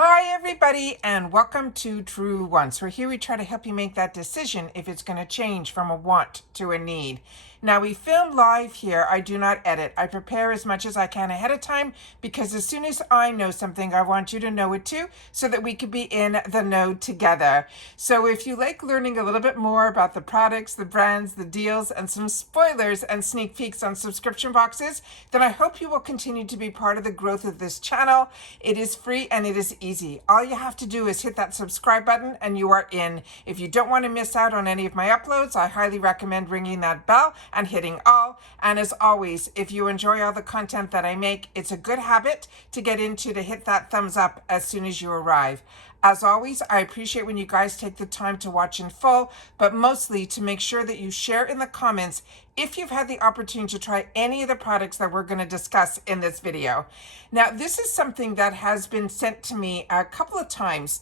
Hi everybody and welcome to Truewants, where here we try to help you make that decision if it's going to change from a want to a need. Now we film live here. I do not edit. I prepare as much as I can ahead of time because as soon as I know something, I want you to know it too so that we could be in the know together. So if you like learning a little bit more about the products, the brands, the deals, and some spoilers and sneak peeks on subscription boxes, then I hope you will continue to be part of the growth of this channel. It is free and it is easy. All you have to do is hit that subscribe button and you are in. If you don't want to miss out on any of my uploads, I highly recommend ringing that bell and hitting all. And as always, if you enjoy all the content that I make, it's a good habit to get into to hit that thumbs up as soon as you arrive. As always, I appreciate when you guys take the time to watch in full, but mostly to make sure that you share in the comments if you've had the opportunity to try any of the products that we're going to discuss in this video. Now, this is something that has been sent to me a couple of times,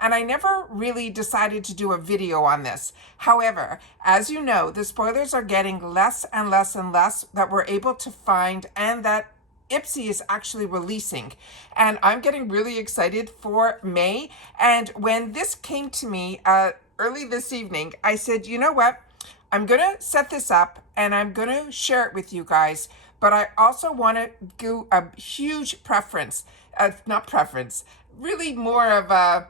and I never really decided to do a video on this. However, as you know, the spoilers are getting less and less and less that we're able to find and that IPSY is actually releasing, and I'm getting really excited for May. And when this came to me early this evening, I said, you know what? I'm going to set this up and I'm going to share it with you guys, but I also want to do a huge preference, really more of a,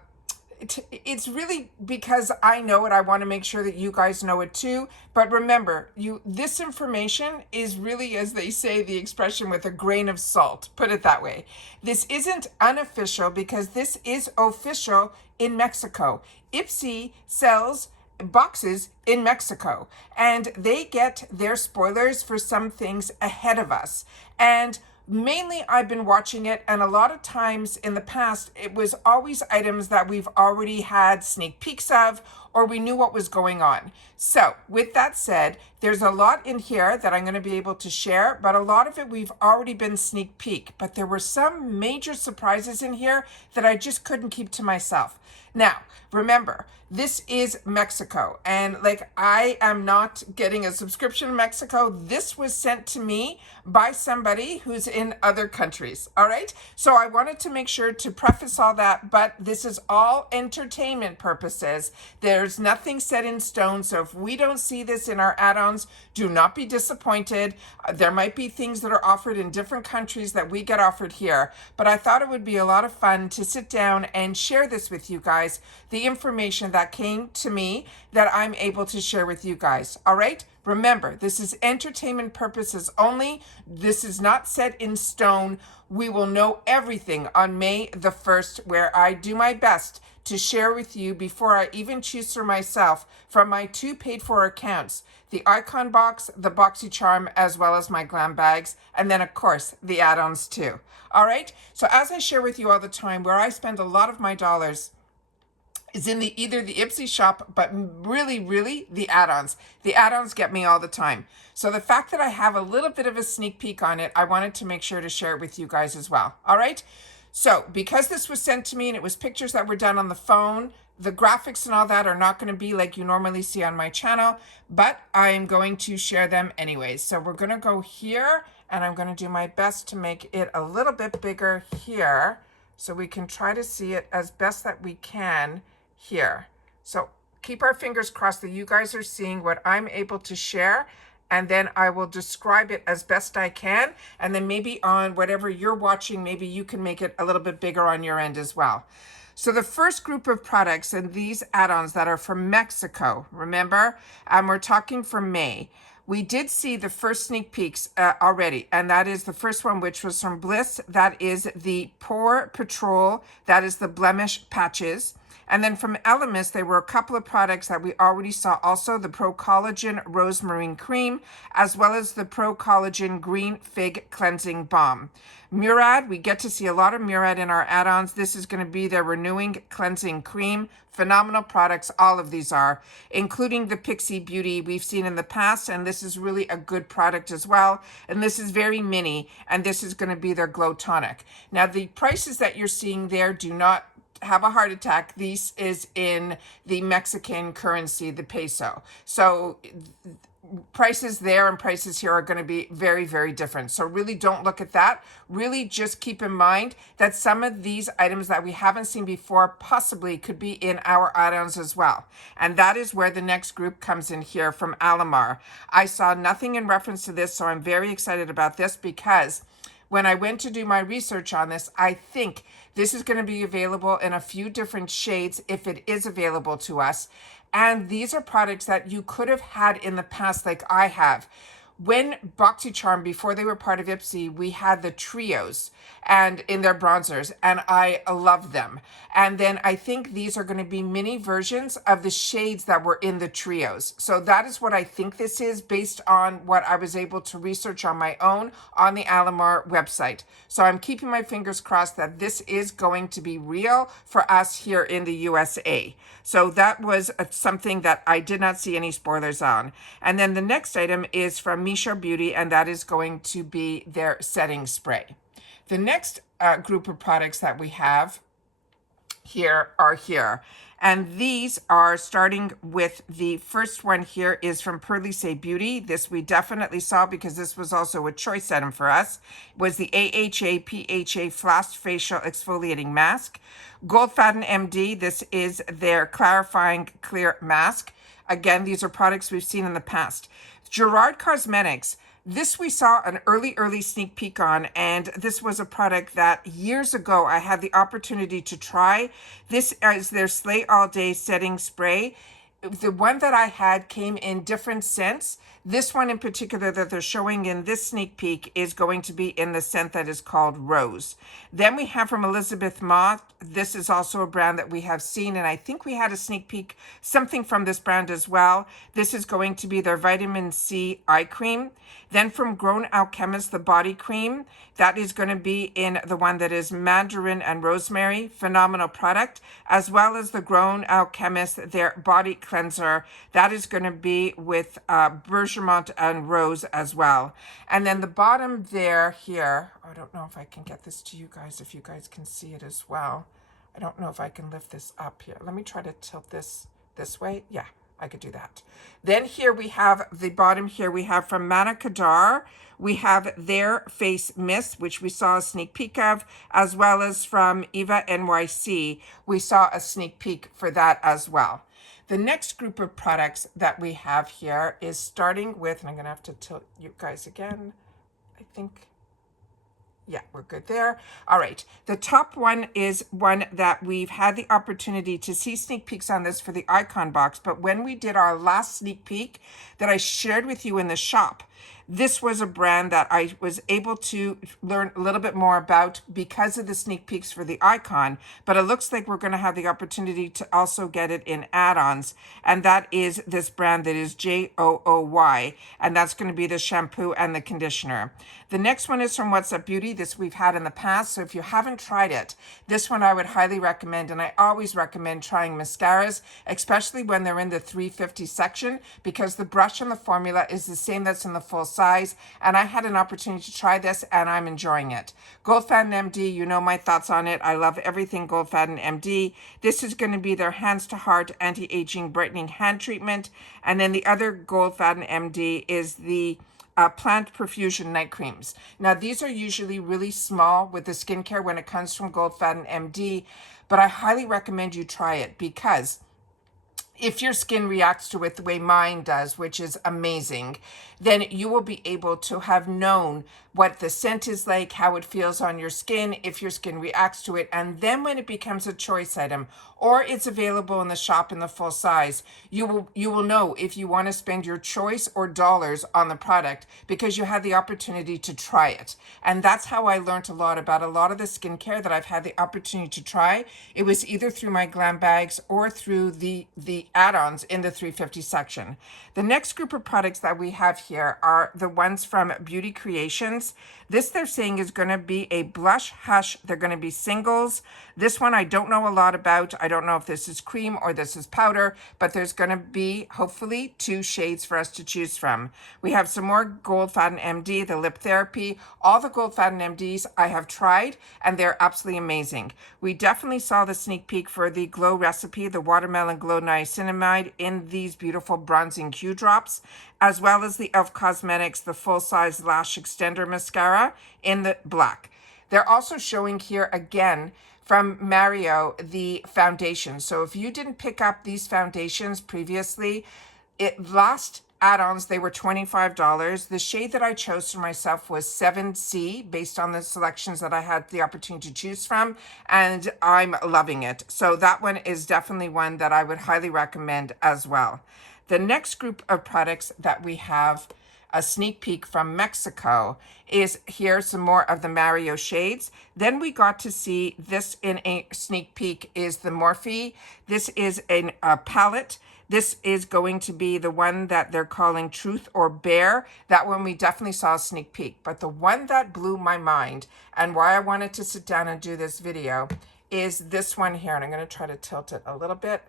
it's really because I know it. I want to make sure that you guys know it too. But remember, this information is really, as they say, the expression with a grain of salt. Put it that way. This isn't unofficial because this is official in Mexico. IPSY sells boxes in Mexico and they get their spoilers for some things ahead of us. And mainly I've been watching it, and a lot of times in the past it was always items that we've already had sneak peeks of or we knew what was going on. So with that said, there's a lot in here that I'm going to be able to share, but a lot of it we've already been sneak peek. But there were some major surprises in here that I just couldn't keep to myself. Now, remember, this is Mexico, and like I am not getting a subscription in Mexico. This was sent to me by somebody who's in other countries. All right. So I wanted to make sure to preface all that, but this is all entertainment purposes. There's nothing set in stone. So if we don't see this in our add-ons, do not be disappointed. There might be things that are offered in different countries that we get offered here, but I thought it would be a lot of fun to sit down and share this with you guys, the information that came to me that I'm able to share with you guys. All right. Remember, this is entertainment purposes only. This is not set in stone. We will know everything on May the 1st, where I do my best to share with you before I even choose for myself from my 2 paid for accounts, the icon box, the BoxyCharm, as well as my glam bags, and then of course the add-ons too. All right. So as I share with you all the time, where I spend a lot of my dollars is in either the IPSY shop, but really the add-ons. The add-ons get me all the time. So the fact that I have a little bit of a sneak peek on it, I wanted to make sure to share it with you guys as well. All right. So because this was sent to me and it was pictures that were done on the phone, the graphics and all that are not going to be like you normally see on my channel, but I'm going to share them anyways. So we're going to go here and I'm going to do my best to make it a little bit bigger here so we can try to see it as best that we can here. So keep our fingers crossed that you guys are seeing what I'm able to share, and then I will describe it as best I can, and then maybe on whatever you're watching, maybe you can make it a little bit bigger on your end as well. So the first group of products and these add-ons that are from Mexico, remember, we're talking from May. We did see the first sneak peeks already, and that is the first one, which was from Bliss. That is the Pore Patrol. That is the blemish patches. And then from Elemis, there were a couple of products that we already saw also, the Pro Collagen Rosemarine Cream, as well as the Pro Collagen Green Fig Cleansing Balm. Murad, we get to see a lot of Murad in our add-ons. This is going to be their Renewing Cleansing Cream. Phenomenal products, all of these are, including the Pixie Beauty we've seen in the past, and this is really a good product as well. And this is very mini, and this is going to be their Glow Tonic. Now, the prices that you're seeing there do not have a heart attack. This is in the Mexican currency, the peso. So prices there and prices here are going to be very, very different. So really don't look at that. Really just keep in mind that some of these items that we haven't seen before possibly could be in our add-ons as well. And that is where the next group comes in here from Alamar. I saw nothing in reference to this, so I'm very excited about this because when I went to do my research on this, I think this is going to be available in a few different shades if it is available to us. And these are products that you could have had in the past, like I have. When BoxyCharm, before they were part of IPSY, we had the trios and in their bronzers, and I love them. And then I think these are going to be mini versions of the shades that were in the trios. So that is what I think this is based on what I was able to research on my own on the Alamar website. So I'm keeping my fingers crossed that this is going to be real for us here in the USA. So that was something that I did not see any spoilers on. And then the next item is from Misha Beauty, and that is going to be their setting spray. The next group of products that we have here are here. And these are starting with the first one here is from Pearly Say Beauty. This we definitely saw because this was also a choice item for us. It was the AHA PHA Flash Facial Exfoliating Mask. Goldfaden MD, this is their clarifying clear mask. Again, these are products we've seen in the past. Gerard Cosmetics, this we saw an early sneak peek on, and this was a product that years ago I had the opportunity to try. This is their Slay All Day Setting Spray. The one that I had came in different scents. This one in particular that they're showing in this sneak peek is going to be in the scent that is called Rose. Then we have from Elizabeth Moth. This is also a brand that we have seen, and I think we had a sneak peek, something from this brand as well. This is going to be their Vitamin C Eye Cream. Then from Grown Alchemist, the body cream. That is going to be in the one that is Mandarin and Rosemary. Phenomenal product. As well as the Grown Alchemist, their body cleanser. That is going to be with Bergamot and Rose as well. And then the bottom there here, I don't know if I can get this to you guys, if you guys can see it as well. I don't know if I can lift this up here. Let me try to tilt this way. Yeah, I could do that. Then here we have the bottom here. We have from Mana Kadar. We have their face mist, which we saw a sneak peek of, as well as from Eva NYC. We saw a sneak peek for that as well. The next group of products that we have here is starting with, and I'm going to have to tilt you guys again, I think. Yeah, we're good there. All right. The top one is one that we've had the opportunity to see sneak peeks on this for the icon box. But when we did our last sneak peek that I shared with you in the shop, this was a brand that I was able to learn a little bit more about because of the sneak peeks for the icon, but it looks like we're going to have the opportunity to also get it in add-ons, and that is this brand that is JOOY, and that's going to be the shampoo and the conditioner. The next one is from What's Up Beauty. This we've had in the past, so if you haven't tried it, this one I would highly recommend, and I always recommend trying mascaras, especially when they're in the 350 section, because the brush and the formula is the same that's in the full size, and I had an opportunity to try this, and I'm enjoying it. Goldfaden MD, you know my thoughts on it. I love everything Goldfaden MD. This is going to be their Hands to Heart Anti-Aging Brightening Hand Treatment, and then the other Goldfaden MD is the Plant Perfusion Night Creams. Now, these are usually really small with the skincare when it comes from Goldfaden MD, but I highly recommend you try it because if your skin reacts to it the way mine does, which is amazing, then you will be able to have known what the scent is like, how it feels on your skin, if your skin reacts to it. And then when it becomes a choice item or it's available in the shop in the full size, you will know if you want to spend your choice or dollars on the product because you had the opportunity to try it. And that's how I learned a lot about a lot of the skincare that I've had the opportunity to try. It was either through my glam bags or through the add-ons in the 350 section. The next group of products that we have here are the ones from Beauty Creations. This they're saying is going to be a blush hush. They're going to be singles. This one I don't know a lot about. I don't know if this is cream or this is powder, but there's going to be hopefully 2 shades for us to choose from. We have some more Goldfaden MD, the lip therapy. All the Goldfaden MDs I have tried and they're absolutely amazing. We definitely saw the sneak peek for the Glow Recipe, the Watermelon Glow Niacinamide niacinamide in these beautiful bronzing Q drops, as well as the e.l.f. Cosmetics, the full-size lash extender mascara in the black. They're also showing here again from Mario the foundation. So if you didn't pick up these foundations previously, last add-ons, they were $25. The shade that I chose for myself was 7C, based on the selections that I had the opportunity to choose from, and I'm loving it. So that one is definitely one that I would highly recommend as well. The next group of products that we have, a sneak peek from Mexico, is here some more of the Mario shades. Then we got to see this in a sneak peek is the Morphe. This is a palette. This is going to be the one that they're calling Truth or Bear. That one we definitely saw a sneak peek. But the one that blew my mind and why I wanted to sit down and do this video is this one here. And I'm going to try to tilt it a little bit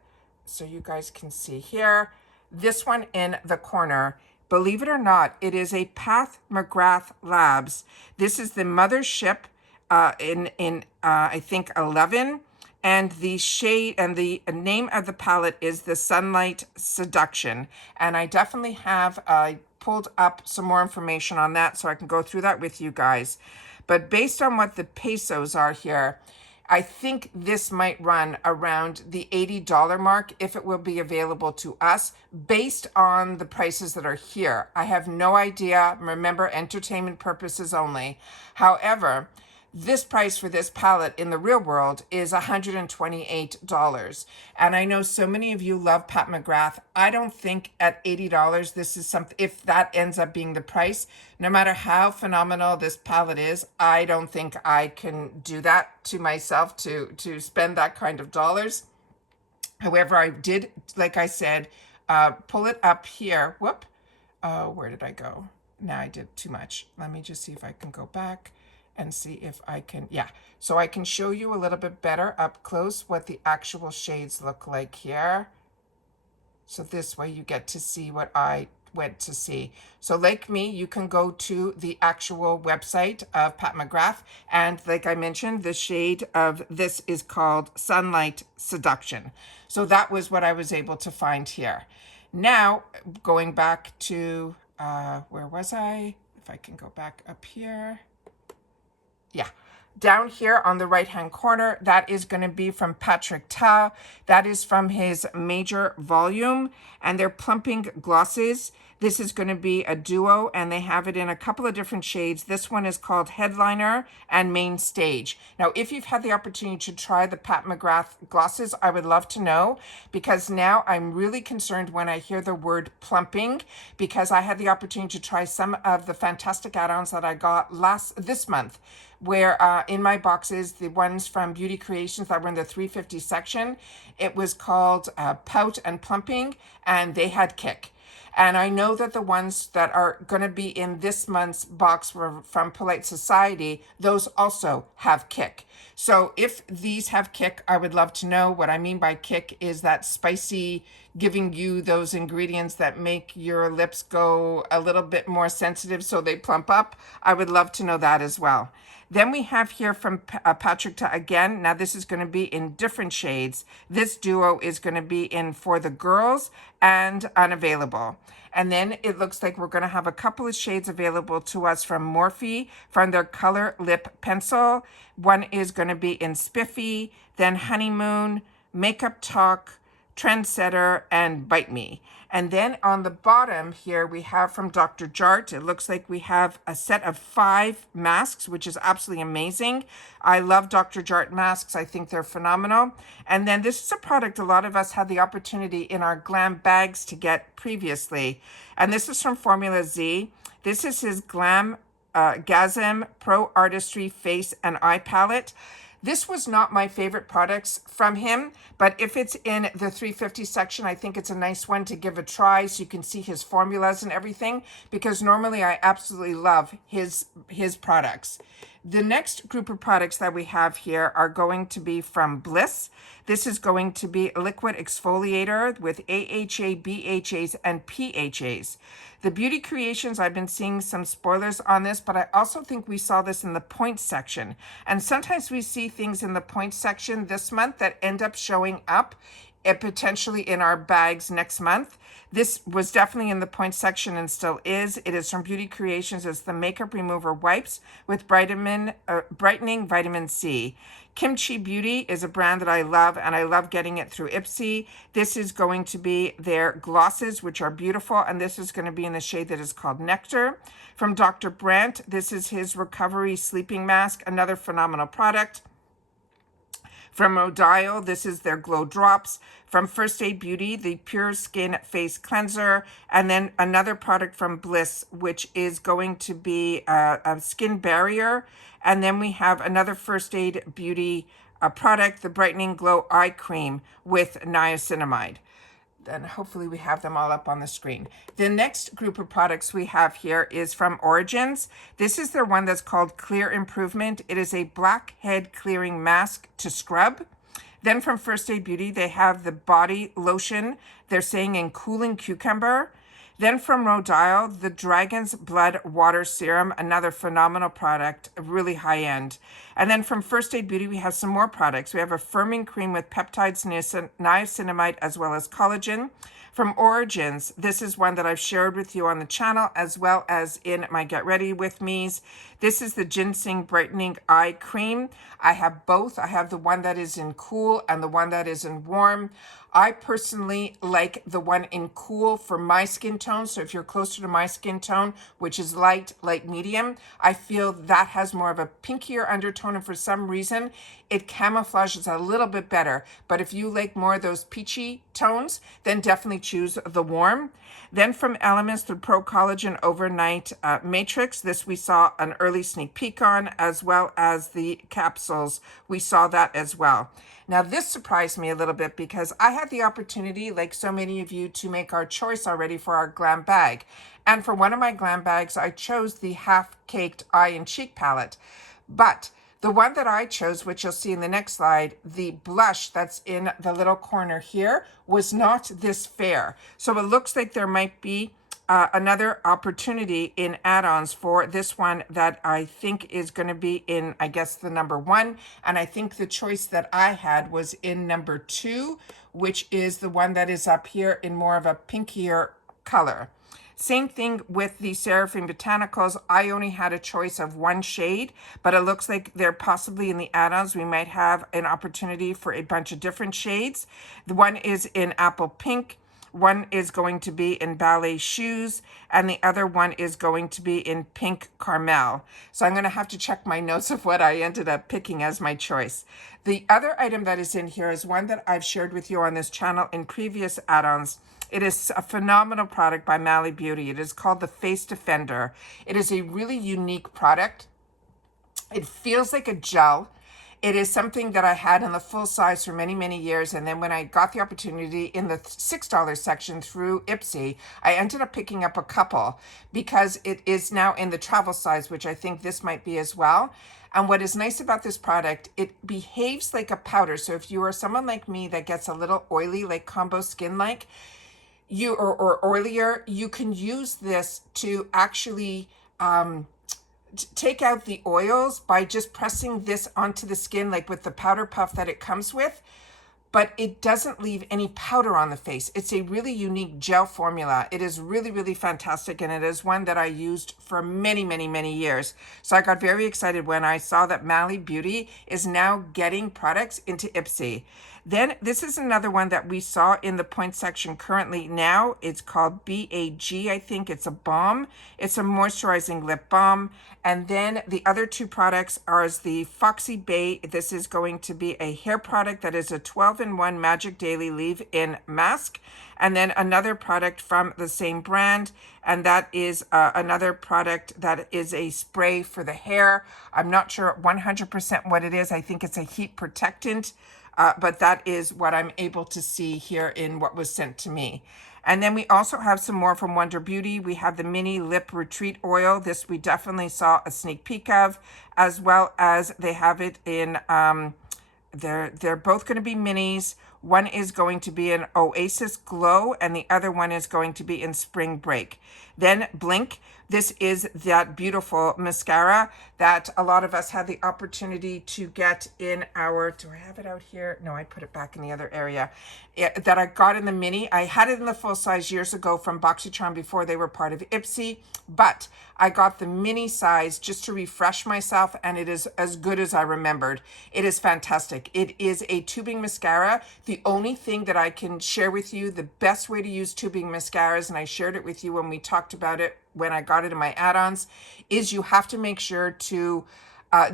so you guys can see here. This one in the corner. Believe it or not, it is a Pat McGrath Labs. This is the mothership in I think 11. And the shade and the name of the palette is the Sunlight Seduction. And I definitely have pulled up some more information on that so I can go through that with you guys. But based on what the pesos are here, I think this might run around the $80 mark if it will be available to us based on the prices that are here. I have no idea. Remember, entertainment purposes only. However, this price for this palette in the real world is $128. And I know so many of you love Pat McGrath. I don't think at $80 this is something, if that ends up being the price, no matter how phenomenal this palette is, I don't think I can do that to myself to spend that kind of dollars. However, I did, like I said, pull it up here. Whoop. Where did I go? Now I did too much. Let me just see if I can go back and see if I can, yeah. So I can show you a little bit better up close what the actual shades look like here. So this way you get to see what I went to see. So like me, you can go to the actual website of Pat McGrath. And like I mentioned, the shade of this is called Sunlight Seduction. So that was what I was able to find here. Now, going back to, where was I? If I can go back up here. Yeah, down here on the right-hand corner, that is going to be from Patrick Ta. That is from his major volume, and they're plumping glosses. This is going to be a duo, and they have it in a couple of different shades. This one is called Headliner and Main Stage. Now, if you've had the opportunity to try the Pat McGrath glosses, I would love to know, because now I'm really concerned when I hear the word plumping, because I had the opportunity to try some of the fantastic add-ons that I got this month, where in my boxes, the ones from Beauty Creations that were in the 350 section, it was called Pout and Plumping, and they had kick. And I know that the ones that are going to be in this month's box were from Polite Society. Those also have kick. So if these have kick, I would love to know. What I mean by kick is that spicy, giving you those ingredients that make your lips go a little bit more sensitive so they plump up. I would love to know that as well. Then we have here from Patrick Ta again. Now this is going to be in different shades. This duo is going to be in For the Girls and Unavailable. And then it looks like we're going to have a couple of shades available to us from Morphe from their Color Lip Pencil. One is going to be in Spiffy, then Honeymoon, Makeup Talk, Trendsetter, and Bite Me. And then on the bottom here, we have from Dr. Jart. It looks like we have a set of 5 masks, which is absolutely amazing. I love Dr. Jart masks. I think they're phenomenal. And then this is a product a lot of us had the opportunity in our glam bags to get previously. And this is from Formula Z. This is his Glam Gasm Pro Artistry Face and Eye Palette. This was not my favorite products from him, but if it's in the 350 section, I think it's a nice one to give a try so you can see his formulas and everything, because normally I absolutely love his products. The next group of products that we have here are going to be from Bliss. This is going to be a liquid exfoliator with AHA, BHAs, and PHAs. The Beauty Creations, I've been seeing some spoilers on this, but I also think we saw this in the points section. And sometimes we see things in the points section this month that end up showing up potentially in our bags next month. This was definitely in the point section and still is. It is from Beauty Creations. It's the Makeup Remover Wipes with brightening vitamin C. Kimchi Beauty is a brand that I love, and I love getting it through IPSY. This is going to be their glosses, which are beautiful, and this is going to be in the shade that is called Nectar. From Dr. Brandt, this is his Recovery Sleeping Mask, another phenomenal product. From Odile, this is their Glow Drops. From First Aid Beauty, the Pure Skin Face Cleanser. And then another product from Bliss, which is going to be a skin barrier. And then we have another First Aid Beauty product, the Brightening Glow Eye Cream with niacinamide. And hopefully we have them all up on the screen. The next group of products we have here is from Origins. This is their one that's called Clear Improvement. It is a blackhead clearing mask to scrub. Then from First Aid Beauty, they have the body lotion. They're saying in Cooling Cucumber. Then from Rodile, the Dragon's Blood Water Serum, another phenomenal product, really high end. And then from First Aid Beauty, we have some more products. We have a firming cream with peptides, niacinamide, as well as collagen. From Origins, this is one that I've shared with you on the channel, as well as in my Get Ready With Me's. This is the Ginseng Brightening Eye Cream. I have both. I have the one that is in cool and the one that is in warm. I personally like the one in cool for my skin tone. So if you're closer to my skin tone, which is light medium, I feel that has more of a pinkier undertone. And for some reason, it camouflages a little bit better. But if you like more of those peachy tones, then definitely choose the warm. Then from Elements, the Pro Collagen Overnight Matrix. This we saw an early sneak peek on, as well as the capsules. We saw that as well. Now, this surprised me a little bit because I had the opportunity, like so many of you, to make our choice already for our glam bag. And for one of my glam bags, I chose the Half Caked Eye and Cheek palette. But the one that I chose, which you'll see in the next slide, the blush that's in the little corner here, was not this fair. So it looks like there might be another opportunity in add-ons for this one that I think is going to be in, I guess, the number 1. And I think the choice that I had was in number 2, which is the one that is up here in more of a pinkier color. Same thing with the Seraphim Botanicals. I only had a choice of 1 shade, but it looks like they're possibly in the add-ons. We might have an opportunity for a bunch of different shades. The one is in Apple Pink. One is going to be in Ballet Shoes, and the other one is going to be in Pink Caramel. So I'm going to have to check my notes of what I ended up picking as my choice. The other item that is in here is one that I've shared with you on this channel in previous add-ons. It is a phenomenal product by Mally Beauty. It is called the Face Defender. It is a really unique product. It feels like a gel. It is something that I had in the full size for many, many years. And then when I got the opportunity in the $6 section through IPSY, I ended up picking up a couple because it is now in the travel size, which I think this might be as well. And what is nice about this product, it behaves like a powder. So if you are someone like me that gets a little oily, like combo skin like, or oilier, you can use this to actually take out the oils by just pressing this onto the skin, like with the powder puff that it comes with, but it doesn't leave any powder on the face. It's a really unique gel formula. It is really, really fantastic, and it is one that I used for many, many, many years. So I got very excited when I saw that Mally Beauty is now getting products into IPSY. Then this is another one that we saw in the point section currently now. It's called BAG, I think. It's a balm. It's a moisturizing lip balm. And then the other 2 products are the Foxy Bay. This is going to be a hair product that is a 12-in-1 Magic Daily Leave-In Mask. And then another product from the same brand, and that is another product that is a spray for the hair. I'm not sure 100% what it is. I think it's a heat protectant. But that is what I'm able to see here in what was sent to me. And then we also have some more from Wonder Beauty. We have the Mini Lip Retreat Oil. This we definitely saw a sneak peek of, as well as they have it in, they're both going to be minis. One is going to be an Oasis Glow, and the other one is going to be in Spring Break. Then Blink. This is that beautiful mascara that a lot of us had the opportunity to get in our, do I have it out here? No, I put it back in the other area. That I got in the mini. I had it in the full size years ago from BoxyCharm before they were part of IPSY, but I got the mini size just to refresh myself, and it is as good as I remembered. It is fantastic. It is a tubing mascara. The only thing that I can share with you, the best way to use tubing mascaras, and I shared it with you when we talked about it when I got it in my add-ons, is you have to make sure to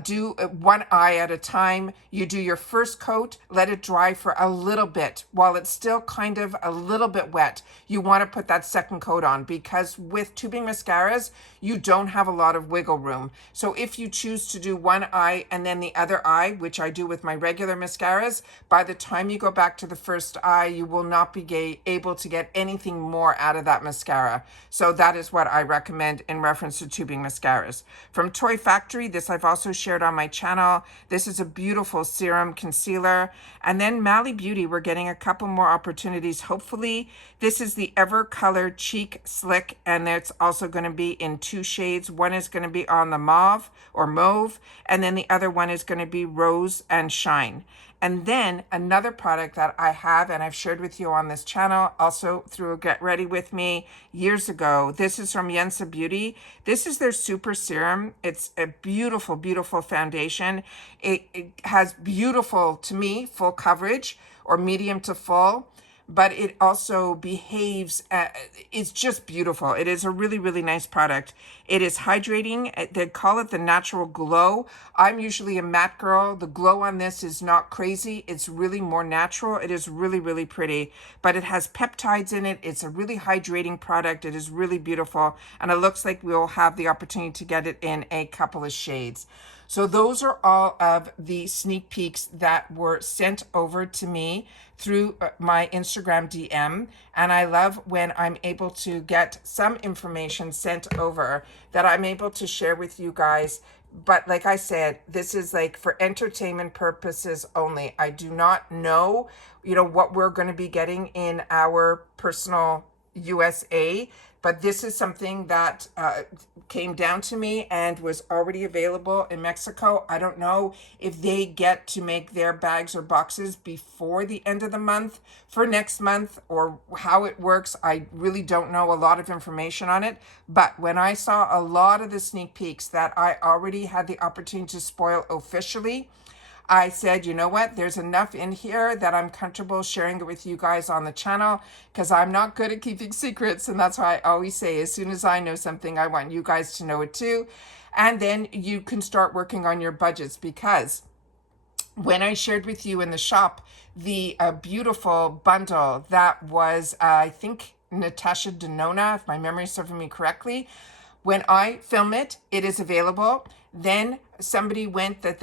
do one eye at a time. You do your first coat, let it dry for a little bit while it's still kind of a little bit wet. You want to put that second coat on, because with tubing mascaras, you don't have a lot of wiggle room. So if you choose to do one eye and then the other eye, which I do with my regular mascaras, by the time you go back to the first eye, you will not be able to get anything more out of that mascara. So that is what I recommend in reference to tubing mascaras. From Toy Factory, this I've also shared on my channel. This is a beautiful serum concealer. And then Mally Beauty, we're getting a couple more opportunities, hopefully. This is the Ever Color Cheek Slick, and it's also going to be in 2 shades. One is going to be on the mauve or mauve, and then the other one is going to be Rose and Shine. And then another product that I have, and I've shared with you on this channel, also through a Get Ready With Me years ago. This is from Yensa Beauty. This is their Super Serum. It's a beautiful, beautiful foundation. It has beautiful, to me, full coverage, or medium to full, but it also behaves, it's just beautiful. It is a really, really nice product. It is hydrating. They call it the natural glow. I'm usually a matte girl. The glow on this is not crazy. It's really more natural. It is really, really pretty, but it has peptides in it. It's a really hydrating product. It is really beautiful, and it looks like we'll have the opportunity to get it in a couple of shades. So those are all of the sneak peeks that were sent over to me through my Instagram DM. And I love when I'm able to get some information sent over that I'm able to share with you guys. But like I said, this is like for entertainment purposes only. I do not know, what we're going to be getting in our personal USA, but this is something that came down to me and was already available in Mexico. I don't know if they get to make their bags or boxes before the end of the month for next month, or how it works. I really don't know a lot of information on it. But when I saw a lot of the sneak peeks that I already had the opportunity to spoil officially, I said, you know what, there's enough in here that I'm comfortable sharing it with you guys on the channel, because I'm not good at keeping secrets. And that's why I always say, as soon as I know something, I want you guys to know it too. And then you can start working on your budgets, because when I shared with you in the shop the beautiful bundle that was, I think, Natasha Denona, if my memory is serving me correctly, when I film it, it is available. Then somebody wrote in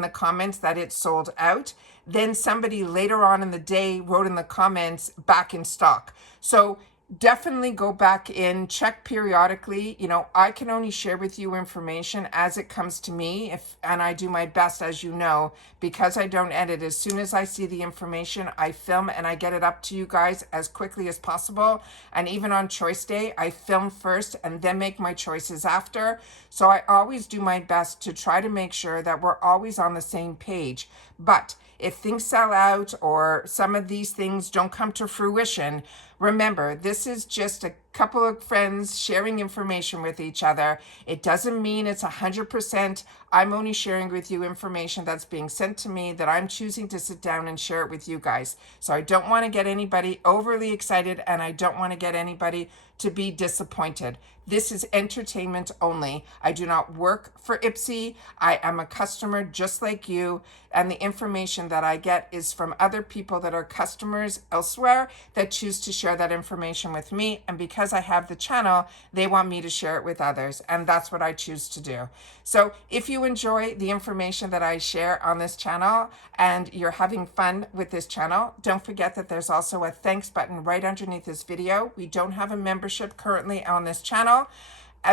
the comments that it sold out. Then somebody later on in the day wrote in the comments, back in stock. So definitely go back in, check periodically. I can only share with you information as it comes to me, and I do my best, as you know, because I don't edit. As soon as I see the information, I film and I get it up to you guys as quickly as possible. And even on choice day, I film first and then make my choices after. So I always do my best to try to make sure that we're always on the same page. But if things sell out or some of these things don't come to fruition, remember, this is just a couple of friends sharing information with each other. It doesn't mean it's 100%. I'm only sharing with you information that's being sent to me that I'm choosing to sit down and share it with you guys. So I don't want to get anybody overly excited, and I don't want to get anybody to be disappointed. This is entertainment only. I do not work for IPSY. I am a customer just like you, and the information that I get is from other people that are customers elsewhere that choose to share that information with me. And because I have the channel, they want me to share it with others, and that's what I choose to do. So if you enjoy the information that I share on this channel and you're having fun with this channel, don't forget that there's also a thanks button right underneath this video. We don't have a membership currently on this channel,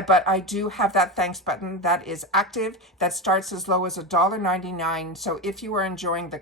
But I do have that thanks button that is active, that starts as low as $1.99. So if you are enjoying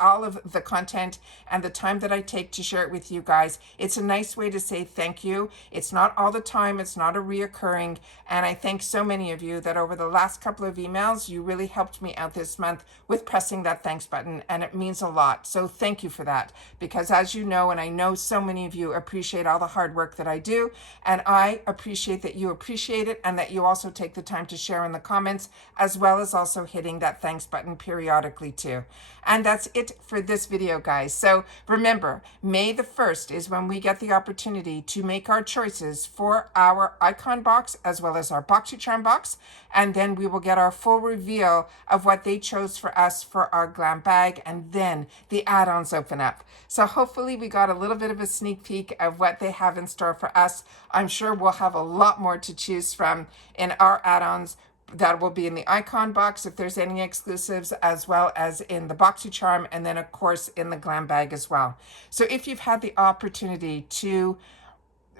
all of the content and the time that I take to share it with you guys, it's a nice way to say thank you. It's not all the time, it's not a reoccurring. And I thank so many of you that over the last couple of emails, you really helped me out this month with pressing that thanks button, and it means a lot. So thank you for that, because as you know, and I know so many of you appreciate all the hard work that I do, and I appreciate that you appreciate it and that you also take the time to share in the comments, as well as also hitting that thanks button periodically too. And that's it for this video, guys. So remember, May the 1st is when we get the opportunity to make our choices for our icon box as well as our BoxyCharm box. And then we will get our full reveal of what they chose for us for our glam bag. And then the add-ons open up. So hopefully we got a little bit of a sneak peek of what they have in store for us. I'm sure we'll have a lot more to choose from in our add-ons. That will be in the icon box if there's any exclusives, as well as in the BoxyCharm, and then of course in the glam bag as well. So if you've had the opportunity to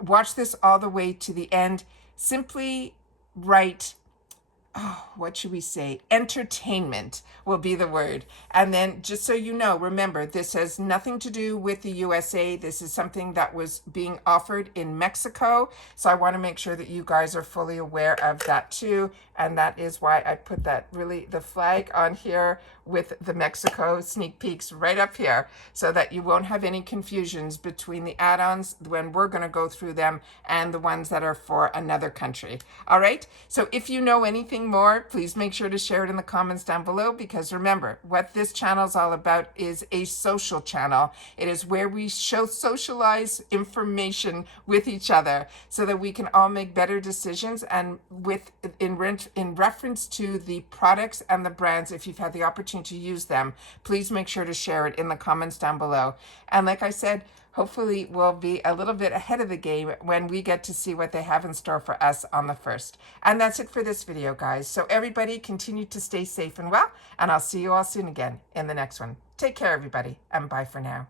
watch this all the way to the end, simply write, what should we say? Entertainment will be the word. And then just so you know, remember, this has nothing to do with the USA. This is something that was being offered in Mexico. So I want to make sure that you guys are fully aware of that too. And that is why I put that the flag on here with the Mexico sneak peeks right up here, so that you won't have any confusions between the add-ons when we're going to go through them and the ones that are for another country. All right. So if you know anything more, please make sure to share it in the comments down below, because remember, what this channel is all about is a social channel. It is where we socialize information with each other so that we can all make better decisions, and in reference to the products and the brands, if you've had the opportunity to use them, please make sure to share it in the comments down below. And like I said, hopefully we'll be a little bit ahead of the game when we get to see what they have in store for us on the 1st. And that's it for this video, guys. So everybody continue to stay safe and well, and I'll see you all soon again in the next one. Take care, everybody, and bye for now.